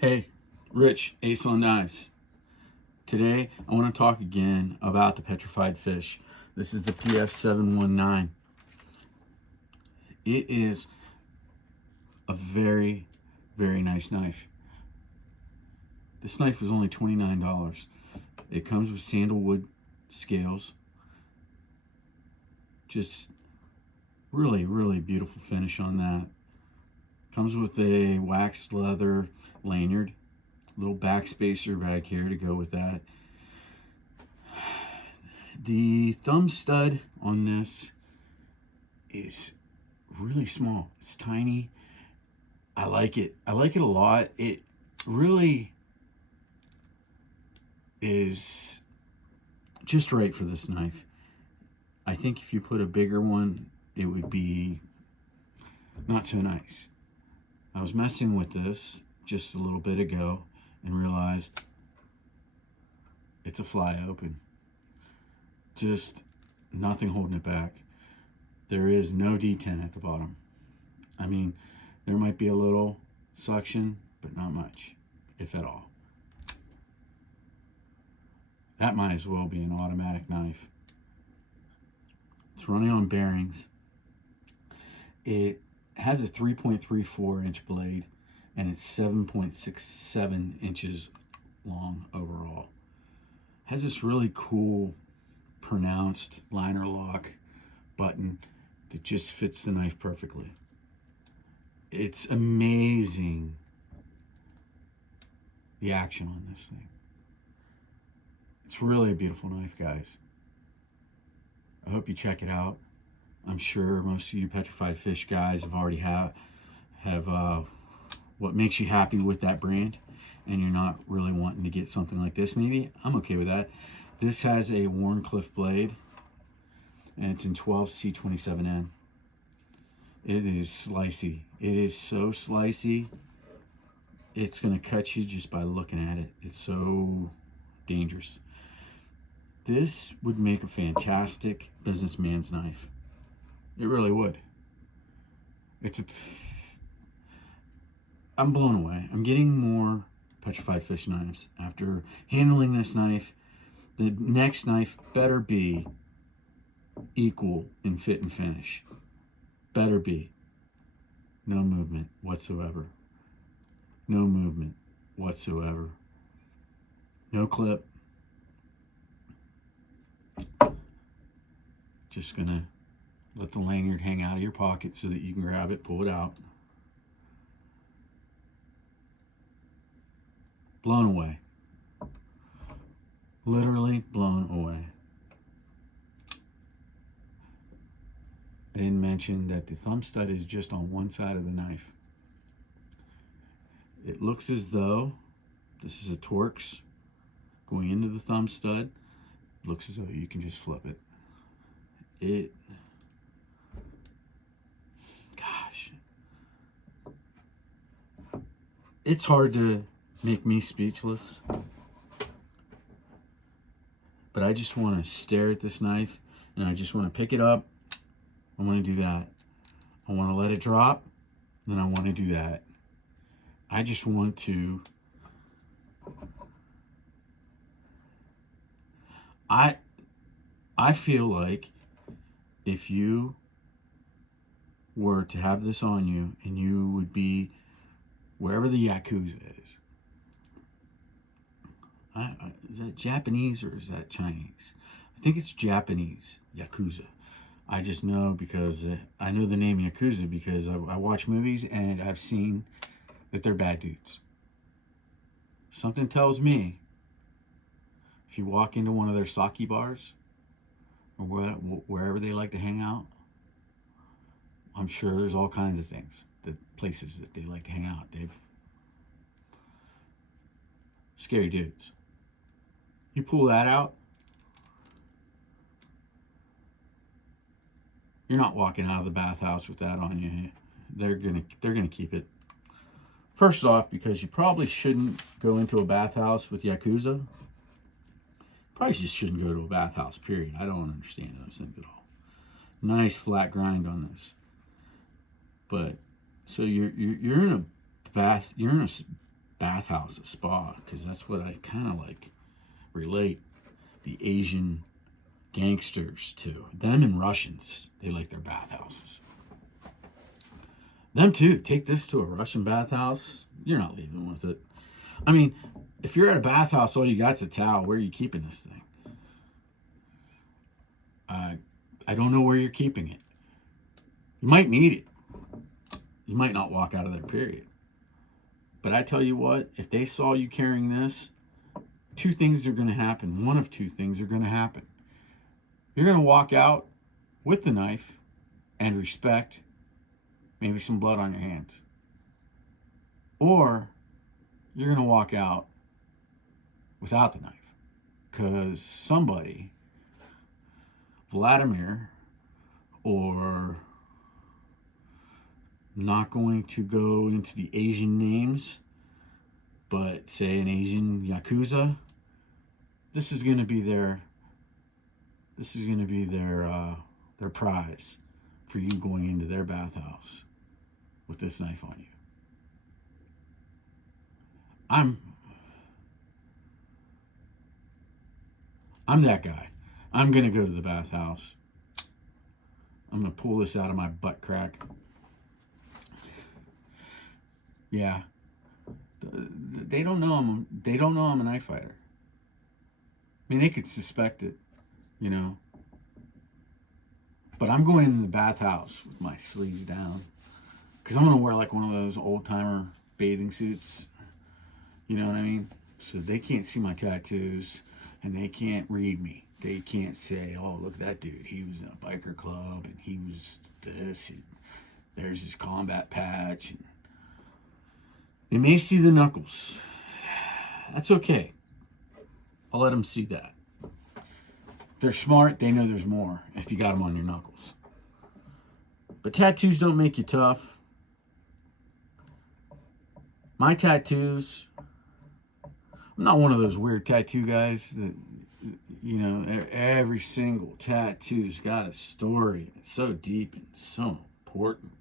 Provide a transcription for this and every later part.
Hey, Rich, Ace on Knives. Today, I want to talk again about the petrified fish. This is the PF719. It is a very, very nice knife. This knife was only $29. It comes with sandalwood scales. Just really, really beautiful finish on that. Comes with a waxed leather lanyard. Little backspacer back here to go with that. The thumb stud on this is really small. It's tiny. I like it. I like it a lot. It really is just right for this knife. I think if you put a bigger one, it would be not so nice. I was messing with this just a little bit ago and realized it's a fly open. Just nothing holding it back. There is no D10 at the bottom. I mean, there might be a little suction, but not much, if at all. That might as well be an automatic knife. It's running on bearings. It has a 3.34 inch blade and it's 7.67 inches long overall. Has this really cool pronounced liner lock button that just fits the knife perfectly. It's amazing the action on this thing. It's really a beautiful knife, guys. I hope you check it out. I'm sure most of you petrified fish guys have already have what makes you happy with that brand, and you're not really wanting to get something like this. Maybe I'm okay with that. This has a Warncliffe blade, and it's in 12C27N. It is slicey. It is so slicey. It's gonna cut you just by looking at it. It's so dangerous. This would make a fantastic businessman's knife. It really would. I'm blown away. I'm getting more petrified fish knives after handling this knife. The next knife better be equal in fit and finish. Better be. No movement whatsoever. No movement whatsoever. No clip. Just gonna let the lanyard hang out of your pocket so that you can grab it, pull it out. Blown away. Literally blown away. I didn't mention that the thumb stud is just on one side of the knife. It looks as though this is a Torx going into the thumb stud. It looks as though you can just flip it. Gosh, it's hard to make me speechless, but I just want to stare at this knife and I just want to pick it up. I want to do that. I want to let it drop, then I want to do that. I just want to I feel like if you were to have this on you and you would be wherever the Yakuza is. Is that Japanese or is that Chinese? I think it's Japanese, Yakuza. I just know because I know the name Yakuza because I watch movies and I've seen that they're bad dudes. Something tells me if you walk into one of their sake bars or wherever they like to hang out, I'm sure there's all kinds of things, places that they like to hang out. They've scary dudes. You pull that out, you're not walking out of the bathhouse with that on you. They're gonna keep it. First off, because you probably shouldn't go into a bathhouse with Yakuza. Probably just shouldn't go to a bathhouse, period. I don't understand those things at all. Nice flat grind on this. But so you're in a bath, you're in a bathhouse, a spa, because that's what I kind of like relate the Asian gangsters to. Them and Russians, they like their bathhouses. Them too. Take this to a Russian bathhouse, you're not leaving with it. I mean, if you're at a bathhouse, all you got's a towel, where are you keeping this thing? I don't know where you're keeping it. You might need it. You might not walk out of there, period. But I tell you what, if they saw you carrying this, two things are going to happen. One of two things are going to happen. You're going to walk out with the knife and respect, maybe some blood on your hands. Or you're going to walk out without the knife. Because somebody, Vladimir, or not going to go into the Asian names, but say an Asian Yakuza, this is going to be their prize for you going into their bathhouse with this knife on you. I'm that guy. I'm going to go to the bathhouse. I'm going to pull this out of my butt crack. Yeah. They don't know I'm a knife fighter. I mean, they could suspect it, you know. But I'm going in the bathhouse with my sleeves down. Because I'm going to wear like one of those old-timer bathing suits. You know what I mean? So they can't see my tattoos. And they can't read me. They can't say, oh, look at that dude. He was in a biker club. And he was this. And there's his combat patch. And they may see the knuckles. That's okay. I'll let them see that. If they're smart, they know there's more if you got them on your knuckles. But tattoos don't make you tough. My tattoos, I'm not one of those weird tattoo guys that, you know, every single tattoo's got a story. It's so deep and so important.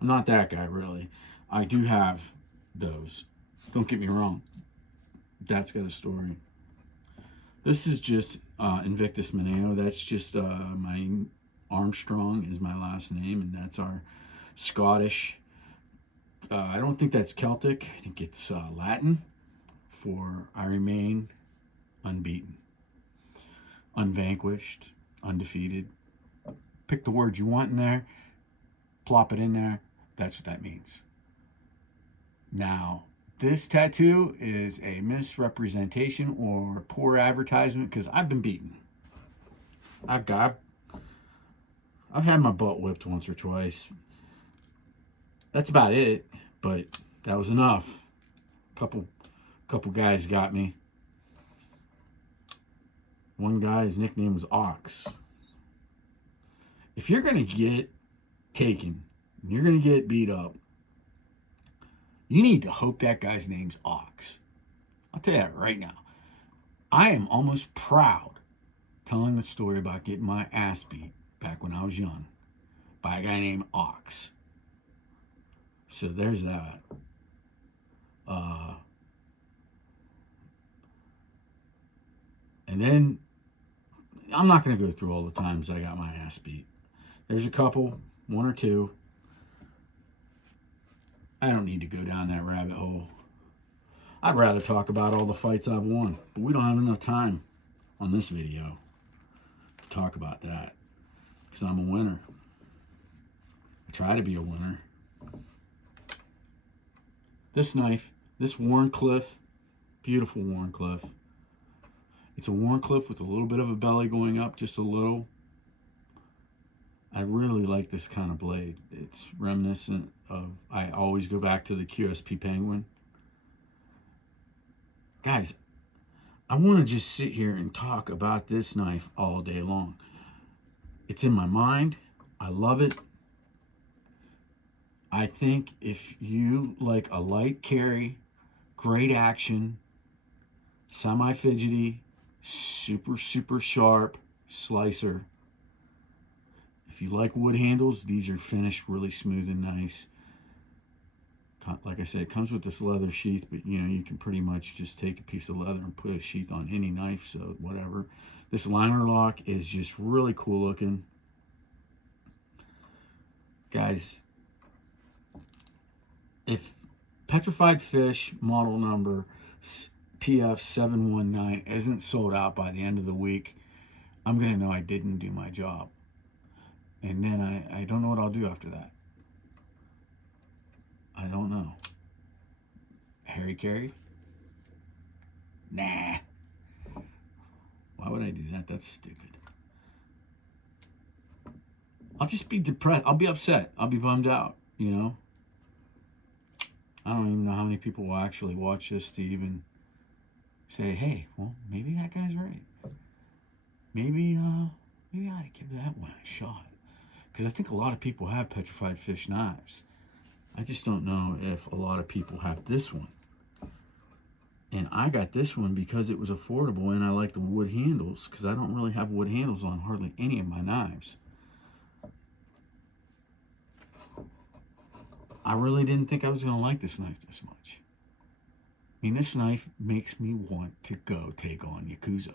I'm not that guy, really. I do have those. Don't get me wrong. That's got a story. This is just Invictus Mineo. That's just my Armstrong is my last name, and that's our Scottish. I don't think that's Celtic. I think it's Latin for I remain unbeaten, unvanquished, undefeated. Pick the word you want in there, plop it in there. That's what that means. Now, this tattoo is a misrepresentation or poor advertisement because I've been beaten. I've had my butt whipped once or twice. That's about it, but that was enough. Couple guys got me. One guy, his nickname was Ox. If you're gonna get taken, you're gonna get beat up, you need to hope that guy's name's Ox. I'll tell you that right now. I am almost proud telling the story about getting my ass beat back when I was young by a guy named Ox. So there's that. And then I'm not going to go through all the times I got my ass beat. There's a couple, one or two. I don't need to go down that rabbit hole. I'd rather talk about all the fights I've won, but we don't have enough time on this video to talk about that because I'm a winner. I try to be a winner. This knife, this Wharncliffe, beautiful Wharncliffe. It's a Wharncliffe with a little bit of a belly going up, just a little. I really like this kind of blade. It's reminiscent of, I always go back to the QSP Penguin. Guys, I want to just sit here and talk about this knife all day long. It's in my mind. I love it. I think if you like a light carry, great action, semi-fidgety, super sharp slicer. If you like wood handles, these are finished really smooth and nice. Like I said, it comes with this leather sheath, but you know, you can pretty much just take a piece of leather and put a sheath on any knife, so whatever. This liner lock is just really cool looking. Guys, if petrified fish model number PF719 isn't sold out by the end of the week, I'm going to know I didn't do my job. And then I don't know what I'll do after that. I don't know. Harry Carey? Nah. Why would I do that? That's stupid. I'll just be depressed. I'll be upset. I'll be bummed out, you know? I don't even know how many people will actually watch this to even say, hey, well, maybe that guy's right. Maybe I ought to give that one a shot. Because I think a lot of people have petrified fish knives. I just don't know if a lot of people have this one. And I got this one because it was affordable and I like the wood handles, because I don't really have wood handles on hardly any of my knives. I really didn't think I was going to like this knife this much. I mean, this knife makes me want to go take on Yakuza,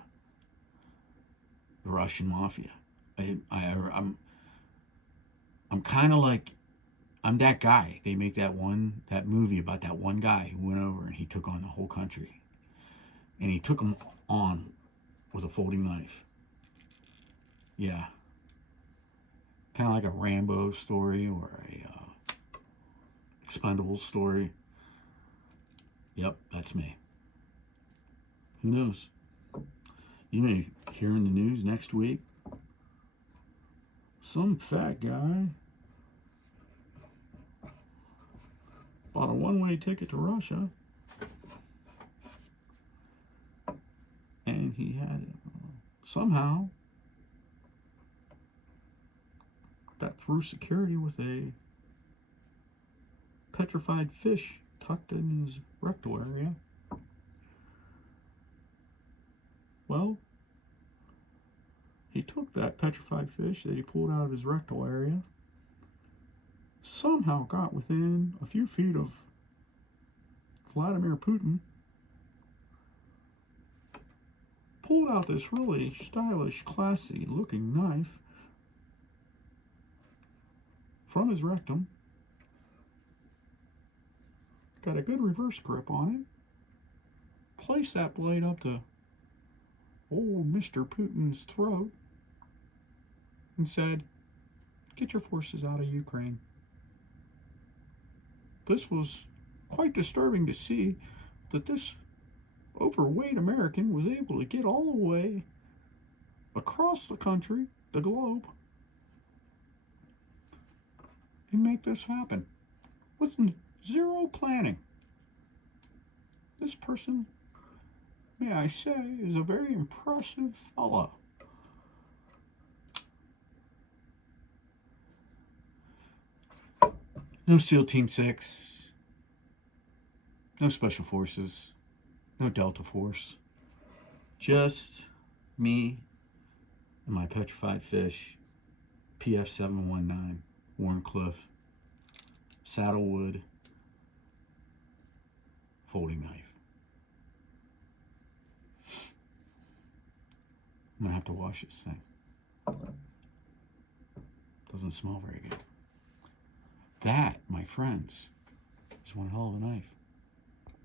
the Russian mafia. I'm kind of like, I'm that guy. They make that movie about that one guy who went over and he took on the whole country. And he took them on with a folding knife. Yeah. Kind of like a Rambo story or a Expendables story. Yep, that's me. Who knows? You may hear in the news next week, some fat guy bought a one-way ticket to Russia, and he had somehow got through security with a petrified fish tucked in his rectal area. Well, he took that petrified fish that he pulled out of his rectal area, somehow got within a few feet of Vladimir Putin, pulled out this really stylish, classy looking knife from his rectum, got a good reverse grip on it, placed that blade up to old Mr. Putin's throat, and said, "Get your forces out of Ukraine." This was quite disturbing to see, that this overweight American was able to get all the way across the country, the globe, and make this happen with zero planning. This person, may I say, is a very impressive fella. No SEAL Team 6, no Special Forces, no Delta Force, just me and my petrified fish, PF719, Warncliffe, saddlewood, folding knife. I'm gonna have to wash this thing. Doesn't smell very good. That, my friends, is one hell of a knife.